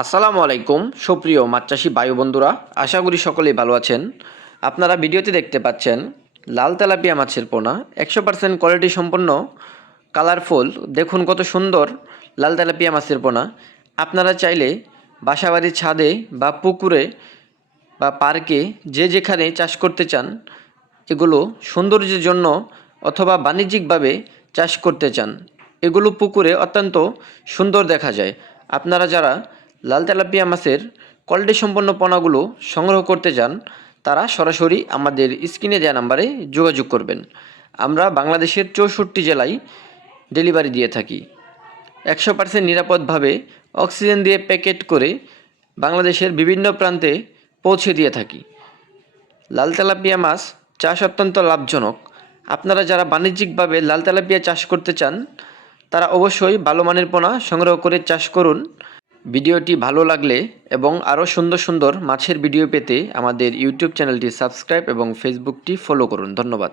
আসসালামু আলাইকুম সুপ্রিয় মাছ চাষি ভাই বন্ধুরা, আশা করি সকলেই ভালো আছেন। আপনারা ভিডিওতে দেখতে পাচ্ছেন লাল তেলাপিয়া মাছের পোনা 100% কোয়ালিটি সম্পন্ন কালারফুল। দেখুন কত সুন্দর লাল তেলাপিয়া মাছের পোনা। আপনারা চাইলে বাসাবাড়ির ছাদে বা পুকুরে বা পার্কে যে যেখানে চাষ করতে চান, এগুলো সৌন্দর্যের জন্য অথবা বাণিজ্যিকভাবে চাষ করতে চান, এগুলো পুকুরে অত্যন্ত সুন্দর দেখা যায়। আপনারা যারা লাল তেলাপিয়া মাছের কোয়ালিটি সম্পন্ন পোনাগুলো সংগ্রহ করতে চান, তারা সরাসরি আমাদের স্ক্রিনে দেওয়া নাম্বারে যোগাযোগ করবেন। আমরা বাংলাদেশের 64 জেলায় ডেলিভারি দিয়ে থাকি। 100% নিরাপদভাবে অক্সিজেন দিয়ে প্যাকেট করে বাংলাদেশের বিভিন্ন প্রান্তে পৌঁছে দিয়ে থাকি। লাল তেলাপিয়া মাছ চাষ অত্যন্ত লাভজনক। আপনারা যারা বাণিজ্যিকভাবে লাল তেলাপিয়া চাষ করতে চান, তারা অবশ্যই ভালো মানের পোনা সংগ্রহ করে চাষ করুন। ভিডিওটি ভালো লাগলে এবং আরও সুন্দর সুন্দর মাছের ভিডিও পেতে আমাদের ইউটিউব চ্যানেলটি সাবস্ক্রাইব এবং ফেসবুকটি ফলো করুন। ধন্যবাদ।